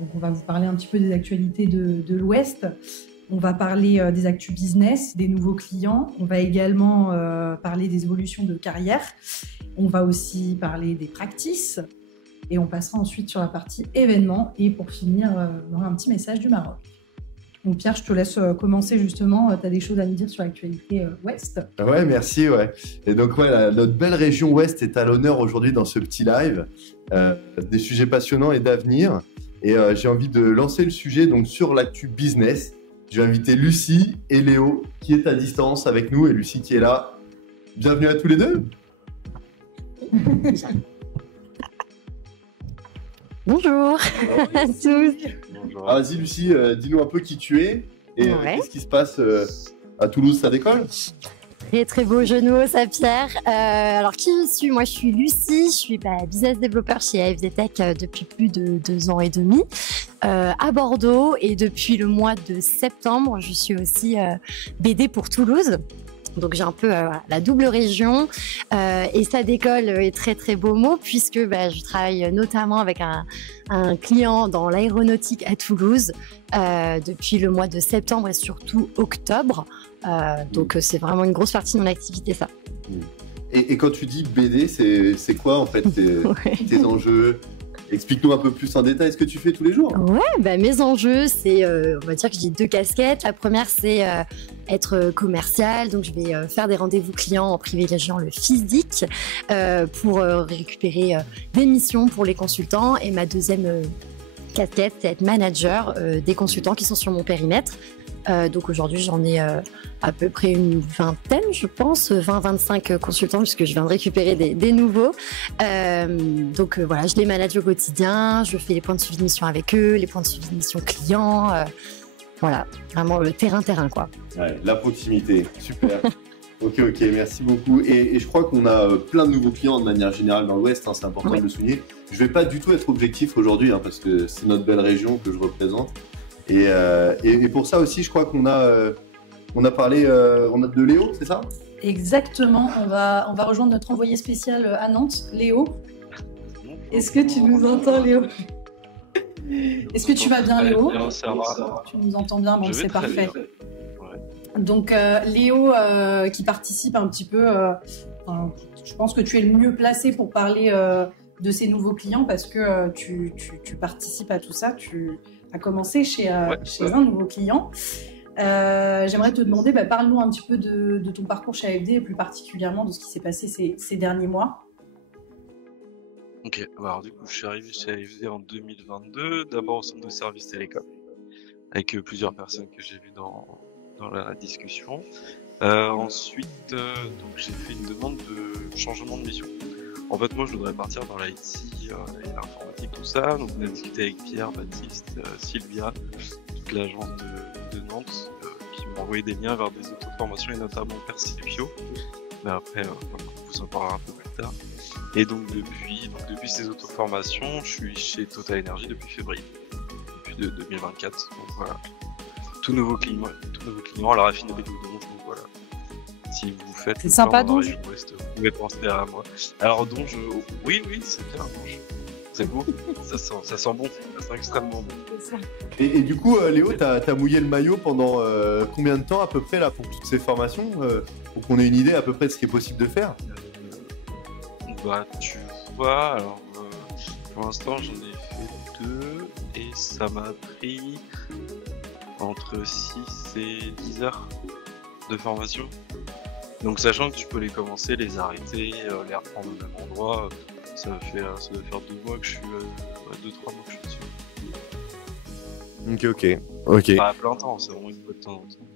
Donc, on va vous parler un petit peu des actualités de l'Ouest. On va parler des actus business, des nouveaux clients. On va également parler des évolutions de carrière. On va aussi parler des practices. Et on passera ensuite sur la partie événements. Et pour finir, on aura un petit message du Maroc. Donc Pierre, je te laisse commencer justement. Tu as des choses à nous dire sur l'actualité Ouest. Ouais, merci. Ouais. Et donc, notre belle région Ouest est à l'honneur aujourd'hui dans ce petit live. Des sujets passionnants et d'avenir. Et j'ai envie de lancer le sujet donc, sur l'actu business. Je vais inviter Lucie et Léo qui est à distance avec nous et Lucie qui est là. Bienvenue à tous les deux. Bonjour à tous. Bonjour. Ah, vas-y Lucie, dis-nous un peu qui tu es et qu'est-ce qui se passe à Toulouse, ça décolle? Très très beau jeu de mots, ça Pierre. Alors qui je suis? Moi je suis Lucie, je suis business développeur chez AFD Tech depuis plus de 2 ans et demi à Bordeaux, et depuis le mois de septembre je suis aussi BD pour Toulouse. Donc j'ai un peu la double région et ça décolle est très très beau mot puisque je travaille notamment avec un client dans l'aéronautique à Toulouse depuis le mois de septembre et surtout octobre. Donc c'est vraiment une grosse partie de mon activité ça. Et quand tu dis BD, c'est quoi en fait tes enjeux? Explique-nous un peu plus en détail ce que tu fais tous les jours. Ouais, mes enjeux, c'est, on va dire que j'ai 2 casquettes. La première, c'est être commercial. Donc, je vais faire des rendez-vous clients en privilégiant le physique pour récupérer des missions pour les consultants. Et ma deuxième casquette, c'est être manager des consultants qui sont sur mon périmètre. Donc aujourd'hui, j'en ai à peu près une vingtaine, je pense, 20-25 consultants, puisque je viens de récupérer des nouveaux. Donc voilà, je les manage au quotidien, je fais les points de suivi de mission avec eux, les points de suivi de mission clients. Voilà, vraiment le terrain, quoi. Ouais, la proximité, super. Ok, merci beaucoup. Et je crois qu'on a plein de nouveaux clients de manière générale dans l'Ouest, c'est important de le souligner. Je ne vais pas du tout être objectif aujourd'hui, parce que c'est notre belle région que je représente. Et pour ça aussi, je crois qu'on a parlé on a de Léo, c'est ça? Exactement, on va rejoindre notre envoyé spécial à Nantes, Léo. Est-ce que tu nous entends, Léo? Est-ce que tu vas bien, Léo? Tu nous entends bien, bon, c'est parfait. Donc Léo qui participe un petit peu, je pense que tu es le mieux placé pour parler de ces nouveaux clients parce que tu participes à tout ça, tu as commencé chez un nouveau client. J'aimerais te demander, parle-nous un petit peu de ton parcours chez AFD et plus particulièrement de ce qui s'est passé ces derniers mois. Ok, alors du coup je suis arrivé chez AFD en 2022, d'abord au centre de service télécom, avec plusieurs personnes que j'ai vues dans la discussion. Ensuite, donc j'ai fait une demande de changement de mission. En fait, moi je voudrais partir dans l'IT et l'informatique, tout ça. Donc on a discuté avec Pierre, Baptiste, Sylvia, toute l'agence de Nantes, qui m'ont envoyé des liens vers des auto-formations et notamment Percepio. Mais après, on vous en parlera un peu plus tard. Et donc depuis ces auto-formations, je suis chez Total Energy depuis février, depuis 2024. Donc voilà, tout nouveau client à la raffinerie de Donge. Donc voilà, si vous faites c'est sympa Donge. Vous pouvez penser à moi. Alors Donge, oui, c'est bien Donge. C'est beau, ça sent bon, ça sent extrêmement bon. Et du coup, Léo, t'as mouillé le maillot pendant combien de temps à peu près là pour toutes ces formations, pour qu'on ait une idée à peu près de ce qui est possible de faire? Tu vois, alors pour l'instant j'en ai fait 2 et ça m'a pris entre 6 et 10 heures de formation. Donc sachant que tu peux les commencer, les arrêter, les reprendre au même endroit, ça doit faire 2 mois que je suis 2-3 mois que je suis dessus. Ok. Pas à plein temps, c'est vraiment une fois de temps en temps.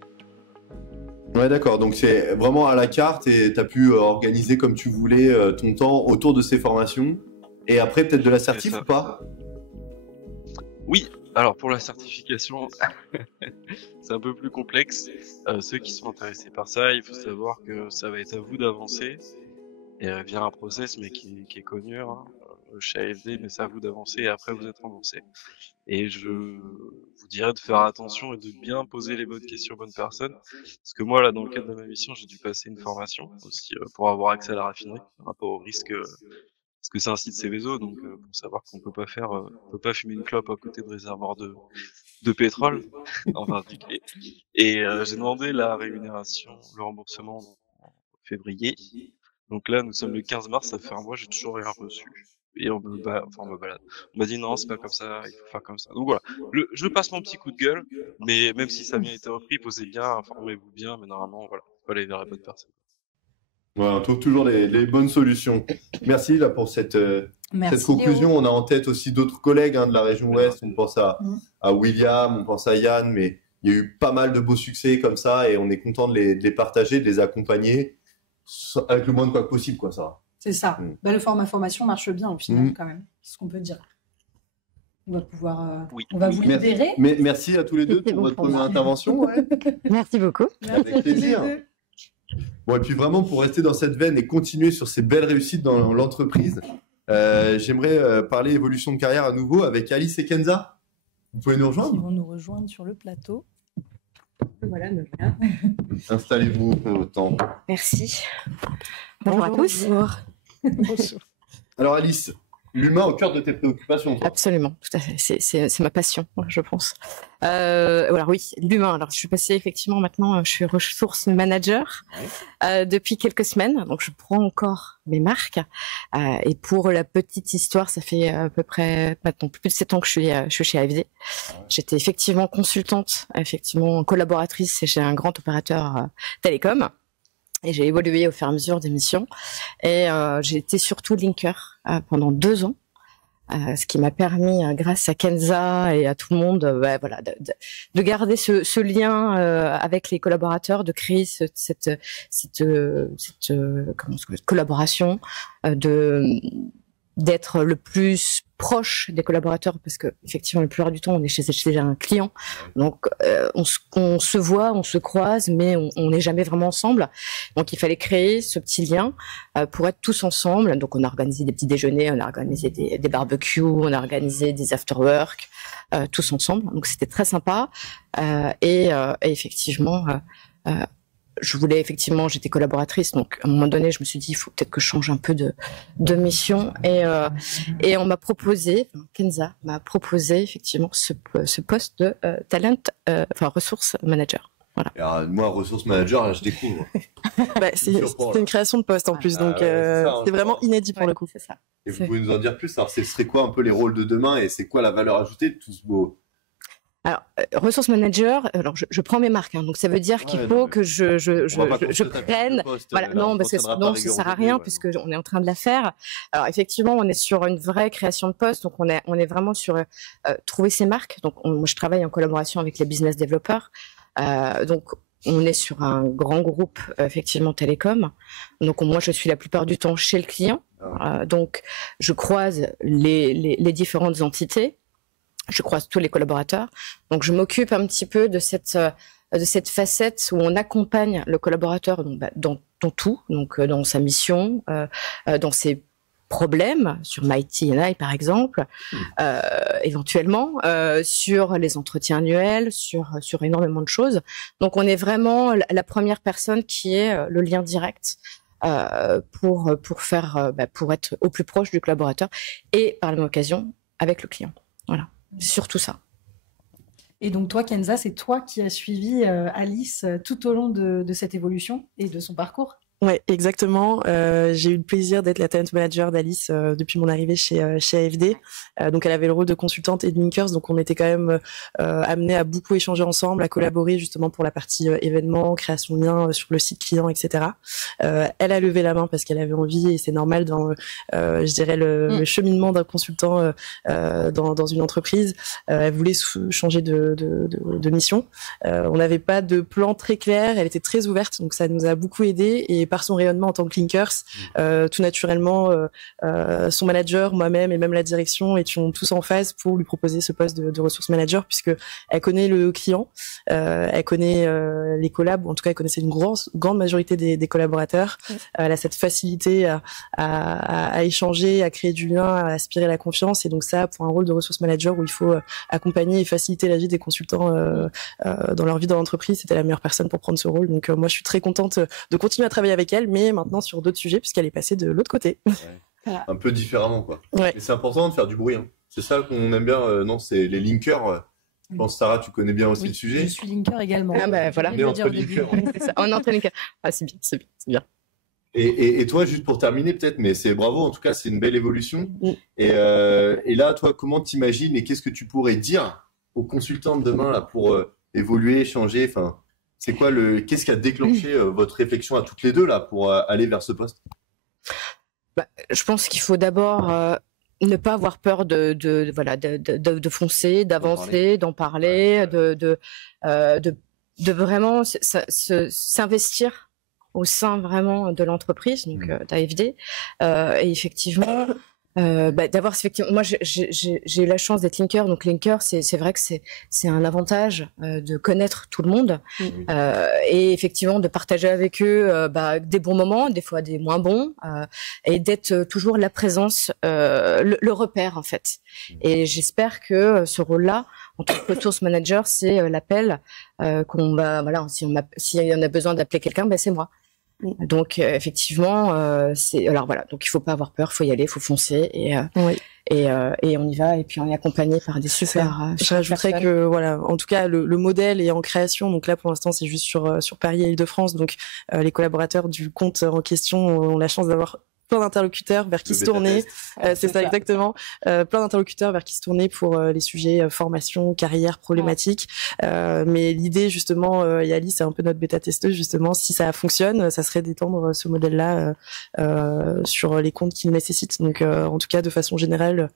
Ouais, d'accord, donc c'est vraiment à la carte et tu as pu organiser comme tu voulais ton temps autour de ces formations. Et après, peut-être de la certif ou pas? Oui, alors pour la certification, c'est un peu plus complexe. Ceux qui sont intéressés par ça, il faut savoir que ça va être à vous d'avancer et via un process mais qui est connu chez AFD, mais c'est à vous d'avancer et après vous êtes remboursé. Et je vous dirais de faire attention et de bien poser les bonnes questions aux bonnes personnes. Parce que moi, là, dans le cadre de ma mission, j'ai dû passer une formation aussi pour avoir accès à la raffinerie par rapport au risque parce que c'est un site Céveso, donc pour savoir qu'on peut pas on peut pas fumer une clope à côté de réservoirs de pétrole, enfin, et j'ai demandé la rémunération, le remboursement en février. Donc là, nous sommes le 15 mars, ça fait un mois, j'ai toujours rien reçu. Et on me balade. On m'a dit non, c'est pas comme ça, il faut faire comme ça. Donc voilà, je passe mon petit coup de gueule, mais même si ça a bien été repris, posez bien, informez-vous bien, mais normalement, voilà, faut aller vers la bonne personne. Voilà, on trouve toujours les bonnes solutions. Merci là pour cette conclusion. Léo. On a en tête aussi d'autres collègues de la région Ouest. On pense à William, on pense à Yann, mais il y a eu pas mal de beaux succès comme ça et on est content de les partager, de les accompagner avec le moins de quoi possible, quoi, ça. C'est ça. Le format formation marche bien au final, quand même. C'est ce qu'on peut dire. On va pouvoir. On va vous libérer. Merci à tous les deux pour votre première intervention. Ouais. Merci beaucoup. Avec plaisir. Bon, et puis vraiment, pour rester dans cette veine et continuer sur ces belles réussites dans l'entreprise, j'aimerais parler évolution de carrière à nouveau avec Alice et Kenza. Vous pouvez nous rejoindre ? Ils vont nous rejoindre sur le plateau. Voilà, me voilà. Installez-vous pour votre temps. Merci. Bonjour à tous. Bonjour. Alors Alice, l'humain au cœur de tes préoccupations. Toi. Absolument, tout à fait. C'est ma passion, je pense. Alors oui, l'humain. Alors je suis passée effectivement maintenant, je suis ressource manager depuis quelques semaines, donc je prends encore mes marques. Et pour la petite histoire, ça fait à peu près maintenant plus de 7 ans que je suis chez AFD. J'étais effectivement consultante, effectivement collaboratrice chez un grand opérateur télécom. Et j'ai évolué au fur et à mesure des missions. Et j'ai été surtout linker pendant 2 ans. Ce qui m'a permis, grâce à Kenza et à tout le monde, de garder ce lien avec les collaborateurs, de créer cette collaboration, d'être le plus proche des collaborateurs, parce que effectivement, la plupart du temps, on est chez un client, donc on se voit, on se croise, mais on n'est jamais vraiment ensemble. Donc il fallait créer ce petit lien pour être tous ensemble. Donc on a organisé des petits déjeuners, on a organisé des barbecues, on a organisé des after-work, tous ensemble. Donc c'était très sympa. Et effectivement, j'étais collaboratrice, donc à un moment donné, je me suis dit, il faut peut-être que je change un peu de mission. Et on m'a proposé, Kenza m'a proposé effectivement ce poste de ressource manager. Voilà. Alors, moi, ressource manager, là, je découvre. C'est une création de poste en plus, donc c'est vraiment inédit pour le coup. C'est ça. Et vous pouvez nous en dire plus? Alors, ce serait quoi un peu les rôles de demain et c'est quoi la valeur ajoutée de tout ce beau? Alors, ressource manager, alors je prends mes marques, donc ça veut dire qu'il faut que je prenne. Voilà, non, parce que sinon ça sert à rien puisque on est en train de la faire. Alors effectivement, on est sur une vraie création de poste, donc on est vraiment sur trouver ses marques. Donc moi, je travaille en collaboration avec les business développeurs. Donc on est sur un grand groupe effectivement télécom. Donc moi, je suis la plupart du temps chez le client. Donc je croise les différentes entités. Je croise tous les collaborateurs. Donc, je m'occupe un petit peu de cette facette où on accompagne le collaborateur dans tout, donc dans sa mission, dans ses problèmes, sur MyTNI par exemple, éventuellement, sur les entretiens annuels, sur énormément de choses. Donc, on est vraiment la première personne qui est le lien direct pour être au plus proche du collaborateur et par la même occasion avec le client. Voilà. Surtout ça. Et donc toi, Kenza, c'est toi qui as suivi Alice tout au long de cette évolution et de son parcours? Ouais, exactement. J'ai eu le plaisir d'être la talent manager d'Alice depuis mon arrivée chez AFD. Donc elle avait le rôle de consultante et de linkers, donc on était quand même amenés à beaucoup échanger ensemble, à collaborer justement pour la partie événements, création de liens sur le site client, etc. Elle a levé la main parce qu'elle avait envie et c'est normal dans, je dirais, le cheminement d'un consultant dans une entreprise. Elle voulait changer de mission. On n'avait pas de plan très clair. Elle était très ouverte, donc ça nous a beaucoup aidé. Et par son rayonnement en tant que linkers, tout naturellement, son manager, moi-même et même la direction étions tous en phase pour lui proposer ce poste de ressources manager, puisque elle connaît le client, elle connaît les collabs, ou en tout cas elle connaissait une grande majorité des collaborateurs. Elle a cette facilité à échanger, à créer du lien, à aspirer la confiance. Et donc ça, pour un rôle de ressources manager où il faut accompagner et faciliter la vie des consultants dans leur vie dans l'entreprise, c'était la meilleure personne pour prendre ce rôle. Donc moi, je suis très contente de continuer à travailler avec elle, mais maintenant sur d'autres sujets, puisqu'elle est passée de l'autre côté. un peu différemment, quoi. Ouais. Et c'est important de faire du bruit. Hein. C'est ça qu'on aime bien. Non, c'est les linkers. Je pense, Sarah, tu connais bien aussi le sujet. Je suis linker également. Ah bah voilà. On est entre linkers. On est entre linkers. Ah, c'est bien, c'est bien, c'est bien. Et toi, juste pour terminer peut-être, mais c'est bravo, en tout cas, c'est une belle évolution. Et là, toi, comment t'imagines et qu'est-ce que tu pourrais dire aux consultants de demain là, pour évoluer, changer, enfin, c'est quoi qu'est-ce qui a déclenché votre réflexion à toutes les deux là pour aller vers ce poste? Je pense qu'il faut d'abord ne pas avoir peur de foncer, d'avancer, d'en parler, de vraiment s'investir au sein vraiment de l'entreprise, donc d'AFD, et effectivement d'avoir effectivement, moi j'ai eu la chance d'être linker, donc linker c'est vrai que c'est un avantage de connaître tout le monde et effectivement de partager avec eux des bons moments, des fois des moins bons, et d'être toujours la présence, le repère en fait. Et j'espère que ce rôle-là en tant que ressource manager, c'est l'appel qu'on va, voilà, s'il y en a besoin d'appeler quelqu'un, c'est moi. Donc effectivement, c'est alors voilà, donc il faut pas avoir peur, faut y aller, faut foncer et on y va et puis on est accompagné par des super. Je rajouterais que voilà, en tout cas le modèle est en création, donc là pour l'instant c'est juste sur Paris et Île-de-France, donc les collaborateurs du compte en question ont la chance d'avoir plein d'interlocuteurs vers qui se tourner. C'est ça exactement. Plein d'interlocuteurs vers qui se tourner pour les sujets formation, carrière, problématiques. Mais l'idée justement, Yali, c'est un peu notre bêta-testeuse justement. Si ça fonctionne, ça serait d'étendre ce modèle-là sur les comptes qui le nécessitent. Donc en tout cas, de façon générale,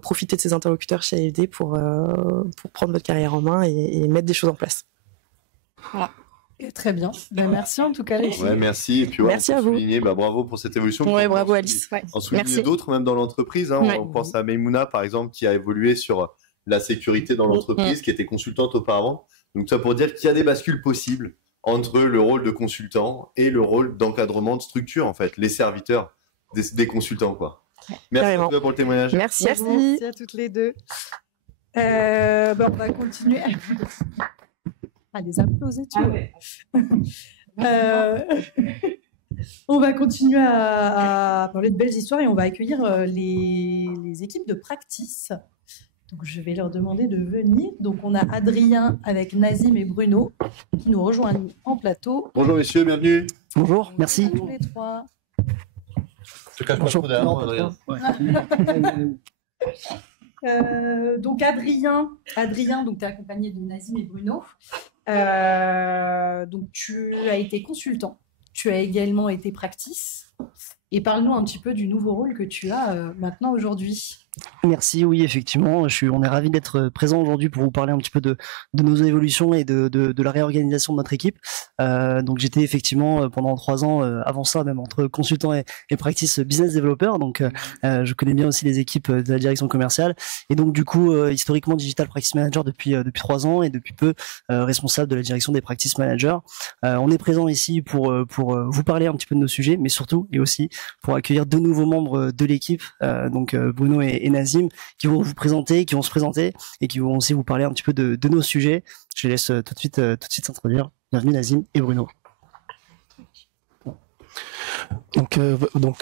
profitez de ces interlocuteurs chez AFD pour prendre votre carrière en main et mettre des choses en place. Voilà. Très bien. Merci en tout cas les filles. Ouais, merci. Et puis merci à vous. Bravo pour cette évolution. Ouais, bravo Alice. En souligner d'autres même dans l'entreprise. Hein. On pense à Maimouna par exemple qui a évolué sur la sécurité dans l'entreprise, qui était consultante auparavant. Donc ça pour dire qu'il y a des bascules possibles entre le rôle de consultant et le rôle d'encadrement de structure en fait, les serviteurs des consultants quoi. Merci à toi pour le témoignage. Merci à toutes les deux. On va continuer. Les applaudissements, tu vois. On va continuer à parler de belles histoires et on va accueillir les équipes de practice. Donc, je vais leur demander de venir. Donc, on a Adrien avec Nazim et Bruno qui nous rejoignent en plateau. Bonjour messieurs, bienvenue. Bonjour, merci. Bonjour les trois. Je te cache pas trop derrière, Adrien. Donc Adrien, donc tu es accompagné de Nazim et Bruno. Donc tu as été consultant, tu as également été practice. Et parle-nous un petit peu du nouveau rôle que tu as maintenant aujourd'hui. Merci, oui, effectivement. On est ravis d'être présent aujourd'hui pour vous parler un petit peu de nos évolutions et de la réorganisation de notre équipe. Donc j'étais effectivement pendant 3 ans, avant ça même, entre consultant et practice business developer. Donc je connais bien aussi les équipes de la direction commerciale. Et donc du coup, historiquement digital practice manager depuis 3 ans et depuis peu responsable de la direction des practice managers. On est présent ici pour vous parler un petit peu de nos sujets, mais surtout et aussi pour accueillir 2 nouveaux membres de l'équipe, donc Bruno et Nazim, qui vont se présenter et qui vont aussi vous parler un petit peu de nos sujets. Je laisse tout de suite s'introduire. Bienvenue Nazim et Bruno. Donc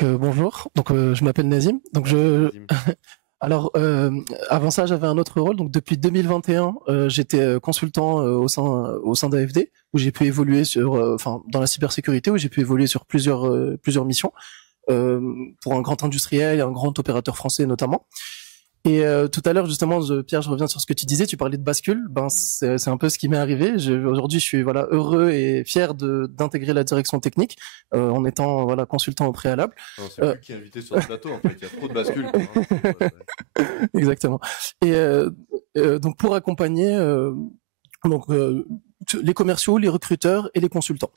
bonjour. Donc je m'appelle Nazim. Donc alors avant ça j'avais un autre rôle. Donc depuis 2021 j'étais consultant au sein d'AFD où j'ai pu évoluer dans la cybersécurité, où j'ai pu évoluer sur plusieurs missions. Pour un grand industriel et un grand opérateur français notamment. Et tout à l'heure justement, Pierre, je reviens sur ce que tu disais, tu parlais de bascule. C'est un peu ce qui m'est arrivé. Aujourd'hui, je suis heureux et fier d'intégrer la direction technique en étant consultant au préalable. C'est lui qui est invité sur le plateau en fait. Il y a trop de bascules. Exactement. Et donc pour accompagner les commerciaux, les recruteurs et les consultants.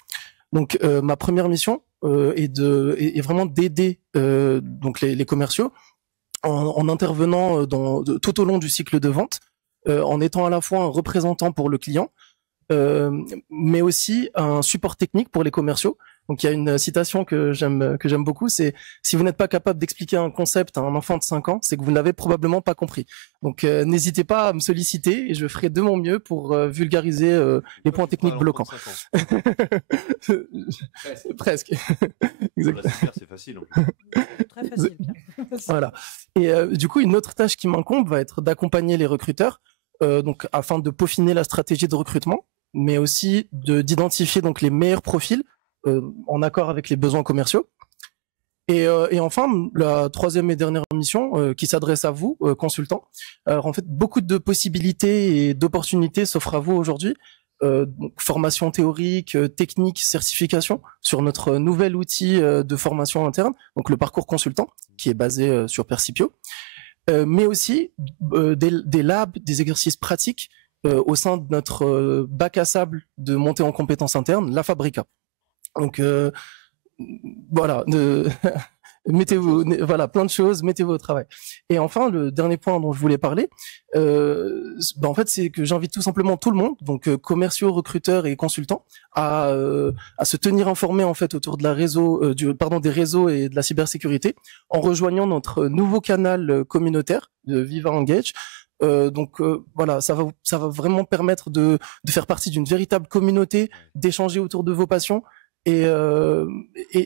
Donc ma première mission est vraiment d'aider donc les commerciaux en intervenant tout au long du cycle de vente, en étant à la fois un représentant pour le client, mais aussi un support technique pour les commerciaux. Donc il y a une citation que j'aime beaucoup, c'est si vous n'êtes pas capable d'expliquer un concept à un enfant de 5 ans, c'est que vous ne l'avez probablement pas compris. Donc n'hésitez pas à me solliciter et je ferai de mon mieux pour vulgariser les points techniques bloquants. Presque. Exactement. C'est facile. Très facile. Voilà. Et du coup, une autre tâche qui m'incombe va être d'accompagner les recruteurs, donc afin de peaufiner la stratégie de recrutement, mais aussi d'identifier donc les meilleurs profils en accord avec les besoins commerciaux. Et enfin, la troisième et dernière mission qui s'adresse à vous, consultants. Alors en fait, beaucoup de possibilités et d'opportunités s'offrent à vous aujourd'hui. Donc, formation théorique, technique, certification sur notre nouvel outil de formation interne, donc le parcours consultant, qui est basé sur Percipio, mais aussi des labs, des exercices pratiques au sein de notre bac à sable de montée en compétences internes, la Fabrica. Donc voilà, mettez-vous, voilà, plein de choses, mettez-vous au travail. Et enfin, le dernier point dont je voulais parler, en fait, c'est que j'invite tout simplement tout le monde, donc commerciaux, recruteurs et consultants, à se tenir informés en fait autour de la des réseaux et de la cybersécurité, en rejoignant notre nouveau canal communautaire de Viva Engage. Voilà, ça va vraiment permettre de faire partie d'une véritable communauté, d'échanger autour de vos passions. Et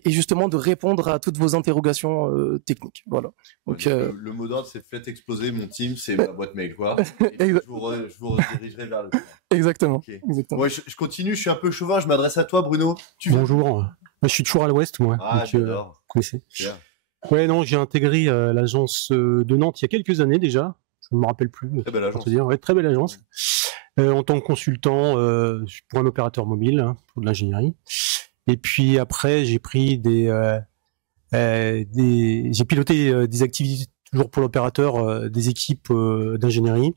justement de répondre à toutes vos interrogations techniques. Voilà. Donc, le mot d'ordre, c'est faites exploser mon team, c'est ma boîte mail, quoi. Je vous redirigerai vers le. Exactement. Okay. Exactement. Ouais, je continue, je suis un peu chauvin, je m'adresse à toi, Bruno. Bonjour. Moi, je suis toujours à l'Ouest, moi. Ah, j'adore. Vous connaissez. Ouais, non, j'ai intégré l'agence de Nantes il y a quelques années déjà. Je ne me rappelle plus. Très belle agence. Ouais, très belle agence. En tant que consultant pour un opérateur mobile, pour de l'ingénierie. Et puis après, j'ai pris j'ai piloté des activités toujours pour l'opérateur, des équipes d'ingénierie.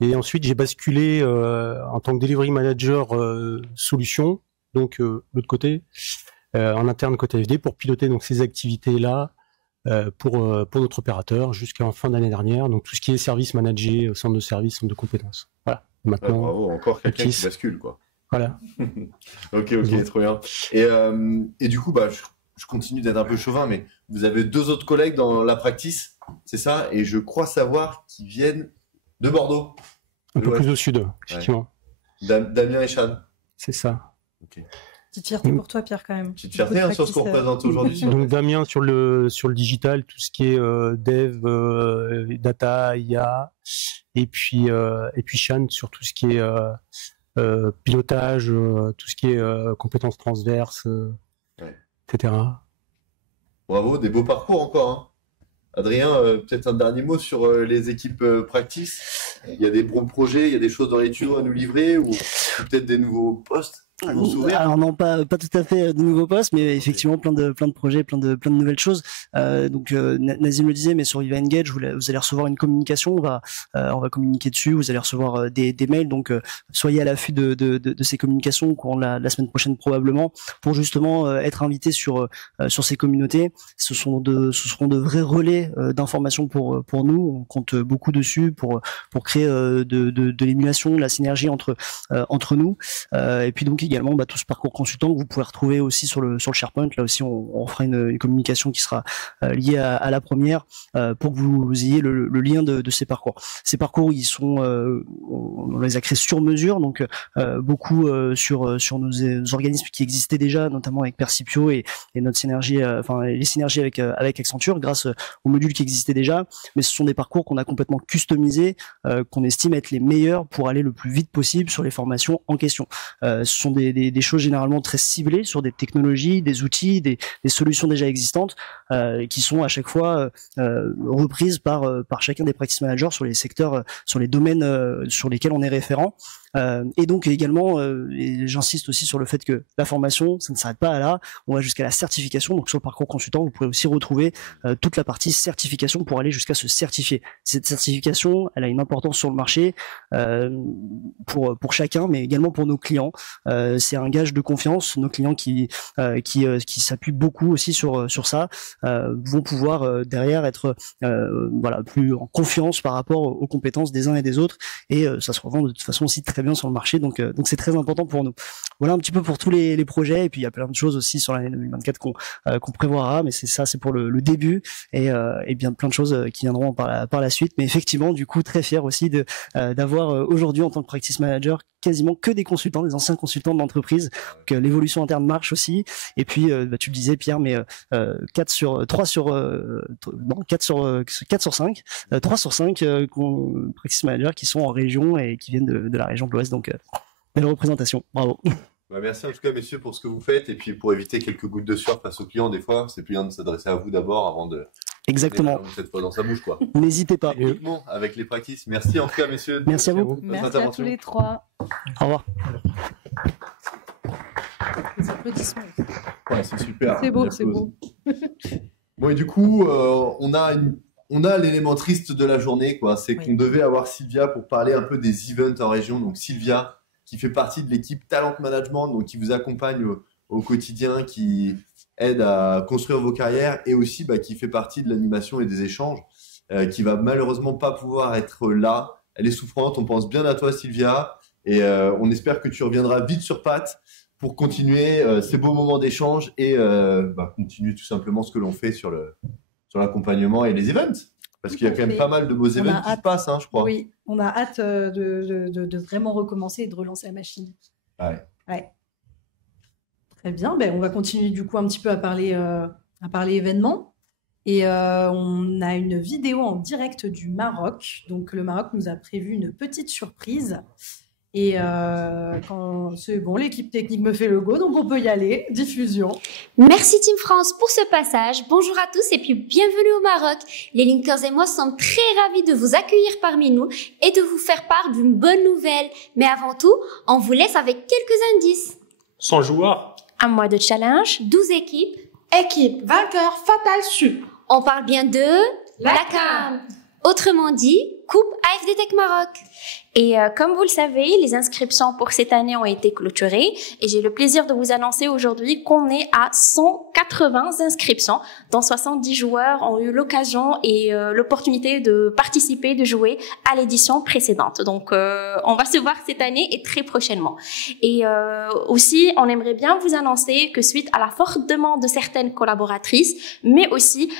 Et ensuite, j'ai basculé en tant que delivery manager solution, donc l'autre côté, en interne côté FD, pour piloter donc ces activités-là pour notre opérateur jusqu'à fin d'année dernière. Donc tout ce qui est service managé, centre de service, centre de compétences. Voilà. Maintenant, bravo, encore quelqu'un qui bascule, quoi. Voilà. Ok, trop bien. Et du coup, je continue d'être un peu chauvin, mais vous avez 2 autres collègues dans la practice, c'est ça? Et je crois savoir qu'ils viennent de Bordeaux. Un peu plus au sud, effectivement. Ouais. Damien et Chad. C'est ça. Okay. Petite fierté pour toi, Pierre, quand même. Petite fierté sur ce qu'on représente aujourd'hui. Donc Damien sur le digital, tout ce qui est dev, data, IA, et puis Chan sur tout ce qui est pilotage, tout ce qui est compétences transverses, etc. Bravo, des beaux parcours encore. Hein. Adrien, peut-être un dernier mot sur les équipes practice. Il y a des bons projets, il y a des choses dans les tuyaux à nous livrer ou peut-être des nouveaux postes. Alors non, pas tout à fait de nouveaux postes, mais effectivement plein de projets, plein de nouvelles choses. Nazim le disait, mais sur Viva Engage, vous allez recevoir une communication, on va communiquer dessus, vous allez recevoir des mails, donc soyez à l'affût de ces communications au cours de la semaine prochaine probablement, pour justement être invité sur ces communautés. Ce seront de vrais relais d'informations pour nous. On compte beaucoup dessus pour créer de l'émulation, de la synergie entre nous, et puis donc également tout ce parcours consultant que vous pouvez retrouver aussi sur le SharePoint. Là aussi on fera une communication qui sera liée à la première pour que vous ayez le lien de ces parcours. Ces parcours, ils sont on les a créés sur mesure, donc beaucoup sur nos organismes qui existaient déjà, notamment avec Percipio et notre synergie, les synergies avec Accenture grâce aux modules qui existaient déjà, mais ce sont des parcours qu'on a complètement customisés, qu'on estime être les meilleurs pour aller le plus vite possible sur les formations en question. Ce sont des choses généralement très ciblées sur des technologies, des outils, des solutions déjà existantes qui sont à chaque fois reprises par chacun des practice managers sur les secteurs, sur les domaines sur lesquels on est référent. Et donc également, et j'insiste aussi sur le fait que la formation, ça ne s'arrête pas à là, on va jusqu'à la certification. Donc sur le parcours consultant, vous pourrez aussi retrouver toute la partie certification pour aller jusqu'à se certifier. Cette certification, elle a une importance sur le marché pour chacun, mais également pour nos clients. C'est un gage de confiance. Nos clients qui s'appuient beaucoup aussi sur ça vont pouvoir derrière être plus en confiance par rapport aux compétences des uns et des autres, et ça se revend de toute façon aussi très bien sur le marché, donc c'est très important pour nous. Voilà un petit peu pour tous les projets, et puis il y a plein de choses aussi sur l'année 2024 qu'on prévoira, mais c'est pour le début, et bien plein de choses qui viendront par la suite. Mais effectivement, du coup, très fier aussi d'avoir aujourd'hui en tant que practice manager quasiment que des consultants, des anciens consultants de l'entreprise. Donc l'évolution interne marche aussi. Et puis tu le disais Pierre, mais 4 sur 5, 3 sur 5 practice managers qui sont en région et qui viennent de la région de l'Ouest. Donc belle représentation, bravo. Merci en tout cas messieurs pour ce que vous faites et puis pour éviter quelques gouttes de sueur face aux clients des fois, c'est plus bien de s'adresser à vous d'abord avant de exactement cette fois dans sa bouche quoi. N'hésitez pas. Uniquement avec les practices. Merci en tout cas messieurs. Merci à vous. Merci à tous les trois. Au revoir. Les applaudissements. Ouais, c'est super. C'est beau, c'est beau. Bon et du coup on a l'élément triste de la journée quoi, c'est qu'on devait avoir Sylvia pour parler un peu des events en région. Donc Sylvia qui fait partie de l'équipe Talent Management, donc qui vous accompagne au quotidien, qui aide à construire vos carrières et aussi qui fait partie de l'animation et des échanges, qui va malheureusement pas pouvoir être là. Elle est souffrante, on pense bien à toi Sylvia et on espère que tu reviendras vite sur pattes pour continuer ces beaux moments d'échange et continuer tout simplement ce que l'on fait sur l'accompagnement et les events. Parce qu'il y a quand même pas mal de beaux événements qui se passent, je crois. Oui, on a hâte de vraiment recommencer et de relancer la machine. Ouais. Très bien, on va continuer du coup un petit peu à parler événements. Et on a une vidéo en direct du Maroc. Donc le Maroc nous a prévu une petite surprise. Et quand c'est bon, l'équipe technique me fait le go, donc on peut y aller. Diffusion. Merci Team France pour ce passage. Bonjour à tous et puis bienvenue au Maroc. Les Linkers et moi sommes très ravis de vous accueillir parmi nous et de vous faire part d'une bonne nouvelle. Mais avant tout, on vous laisse avec quelques indices. 100 joueurs. Un mois de challenge, 12 équipes. Équipe vainqueur Fatal Sup. On parle bien de la CAM. Autrement dit, Coupe AFD Tech Maroc. Et comme vous le savez, les inscriptions pour cette année ont été clôturées et j'ai le plaisir de vous annoncer aujourd'hui qu'on est à 180 inscriptions, dont 70 joueurs ont eu l'occasion et l'opportunité de participer, de jouer à l'édition précédente. Donc, on va se voir cette année et très prochainement. Et aussi, on aimerait bien vous annoncer que suite à la forte demande de certaines collaboratrices, mais aussi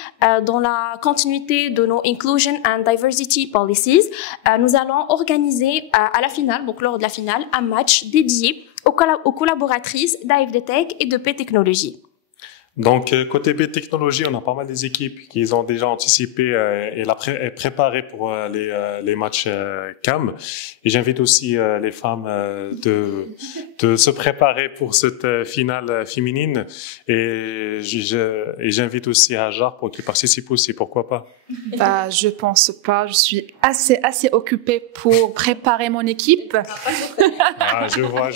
dans la continuité de nos Inclusion and Diversity Policies, nous allons organiser à la finale, donc lors de la finale, un match dédié aux collaboratrices d'AFD Tech et de P-Technologie. Donc, côté B-Technologie, on a pas mal des équipes qui ont déjà anticipé et préparé pour les matchs CAM. Et j'invite aussi les femmes de se préparer pour cette finale féminine. Et j'invite aussi Hajar pour qu'il participe aussi, pourquoi pas? Je pense pas. Je suis assez occupée pour préparer mon équipe. Je vois.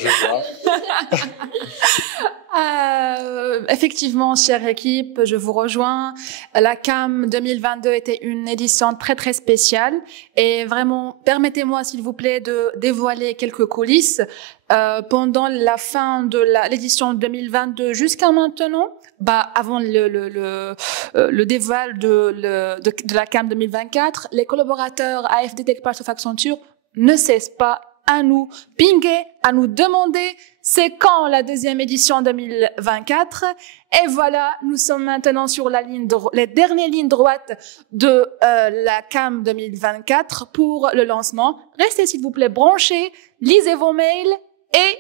Effectivement, chère équipe, je vous rejoins. La CAM 2022 était une édition très très spéciale et vraiment, permettez-moi s'il vous plaît de dévoiler quelques coulisses. Pendant la fin de l'édition 2022 jusqu'à maintenant, avant le dévoile de la CAM 2024, les collaborateurs AFD Tech Part of Accenture ne cessent pas à nous pinguer, à nous demander c'est quand la deuxième édition 2024. Et voilà, nous sommes maintenant sur les dernières lignes droites de la CAM 2024 pour le lancement. Restez s'il vous plaît branchés, lisez vos mails et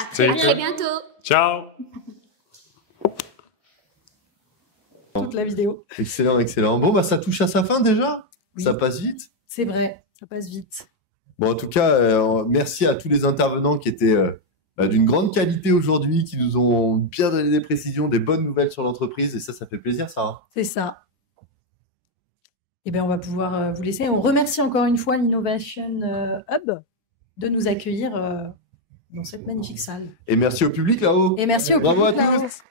à très bientôt. Ciao. Toute la vidéo. Excellent. Bon, ça touche à sa fin déjà. Oui. Ça passe vite. C'est vrai, ça passe vite. Bon, en tout cas, merci à tous les intervenants qui étaient d'une grande qualité aujourd'hui, qui nous ont bien donné des précisions, des bonnes nouvelles sur l'entreprise. Et ça fait plaisir, Sarah. C'est ça. Eh bien, on va pouvoir vous laisser. On remercie encore une fois l'Innovation Hub de nous accueillir dans cette magnifique salle. Et merci au public là-haut. Et merci au public là-haut. Bravo à tous.